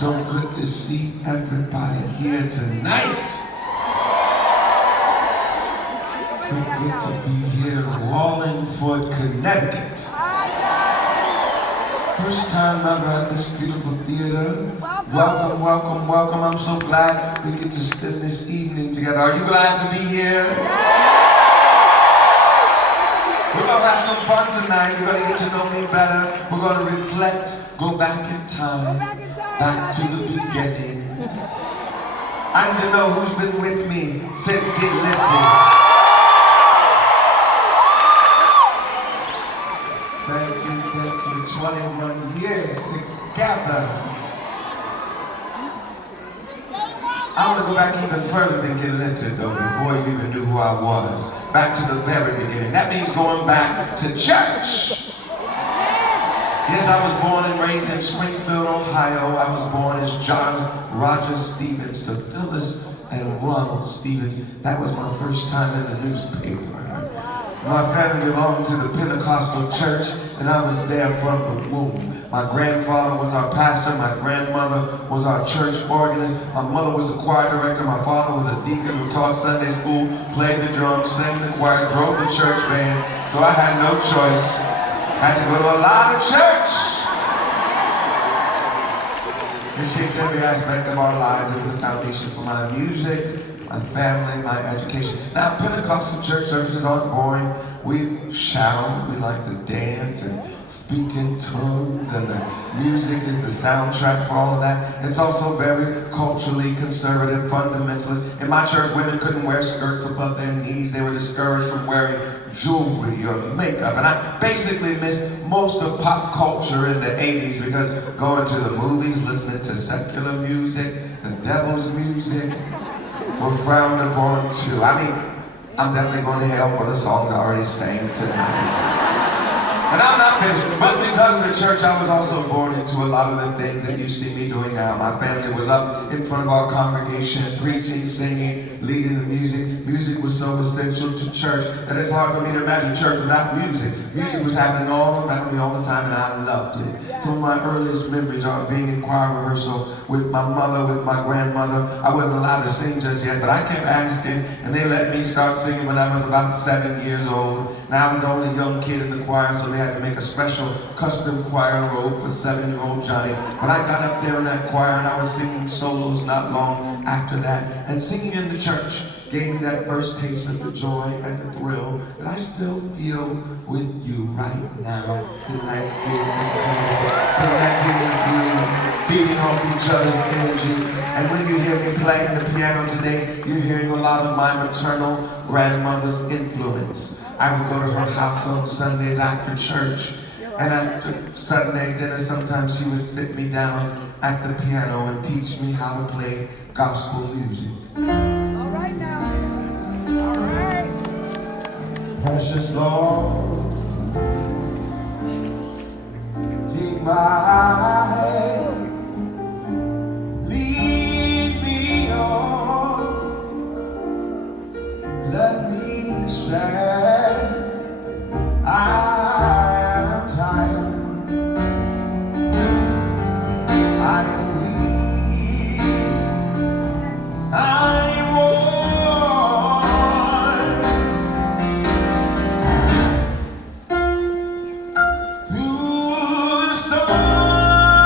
So good to see everybody here tonight. So good to be here in Wallingford, Connecticut. First time ever at this beautiful theater. Welcome, welcome, welcome. I'm so glad we get to spend this evening together. Are you glad to be here? We're going to have some fun tonight. You're going to get to know me better. We're going to reflect, go back in time, back to the beginning. I need to know who's been with me since Get Lifted. Thank you. 21 years together. I want to go back even further than Get Lifted, though, before you even knew who I was. Back to the very beginning. That means going back to church. Yes, I was born and raised in Springfield, Ohio. I was born as John Roger Stevens to Phyllis and Ronald Stevens. That was my first time in the newspaper. My family belonged to the Pentecostal church, and I was there from the womb. My grandfather was our pastor, my grandmother was our church organist, my mother was a choir director, my father was a deacon who taught Sunday school, played the drums, sang the choir, drove the church band, so I had no choice. I had to go to a lot of church. It shaped every aspect of our lives. It was the foundation for my music, my family, my education. Now, Pentecostal church services aren't boring. We shout, we like to dance and speak in tongues, and the music is the soundtrack for all of that. It's also very culturally conservative, fundamentalist. In my church, women couldn't wear skirts above their knees. They were discouraged from wearing jewelry or makeup. And I basically missed most of pop culture in the 80s because going to the movies, listening to secular music, the devil's music, were frowned upon too. I mean, I'm definitely going to hell for the songs I already sang tonight. And I'm not finished, but because of the church, I was also born into a lot of the things that you see me doing now. My family was up in front of our congregation, preaching, singing, leading the music. Music was so essential to church that it's hard for me to imagine church without music. Music was happening all around me all the time, and I loved it. Some of my earliest memories are being in choir rehearsal with my mother, with my grandmother. I wasn't allowed to sing just yet, but I kept asking, and they let me start singing when I was about 7 years old. Now I was the only young kid in the choir, so they had to make a special custom choir robe for 7-year-old Johnny. But I got up there in that choir and I was singing solos not long after that. And singing in the church gave me that first taste of the joy and the thrill that I still feel with you right now, tonight, connecting with you, feeding off each other's energy. And when you hear me playing the piano today, you're hearing a lot of my maternal grandmother's influence. I would go to her house on Sundays after church, and after Sunday dinner, sometimes she would sit me down at the piano and teach me how to play gospel music. All right now. All right. Precious Lord, take my hand, lead me on, let me stand. I am tired, I am weak, I am worn. Through the storm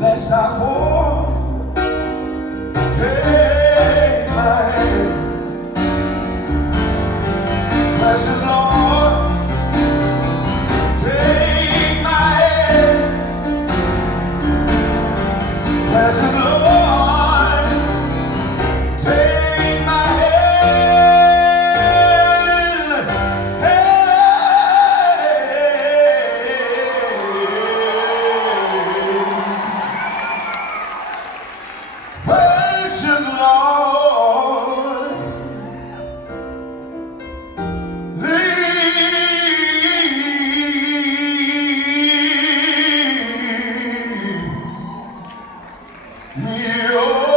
lest I fall. Take my hand, precious Lord. Take my hand, precious Lord. Take my hand, precious Lord. Lead me, oh.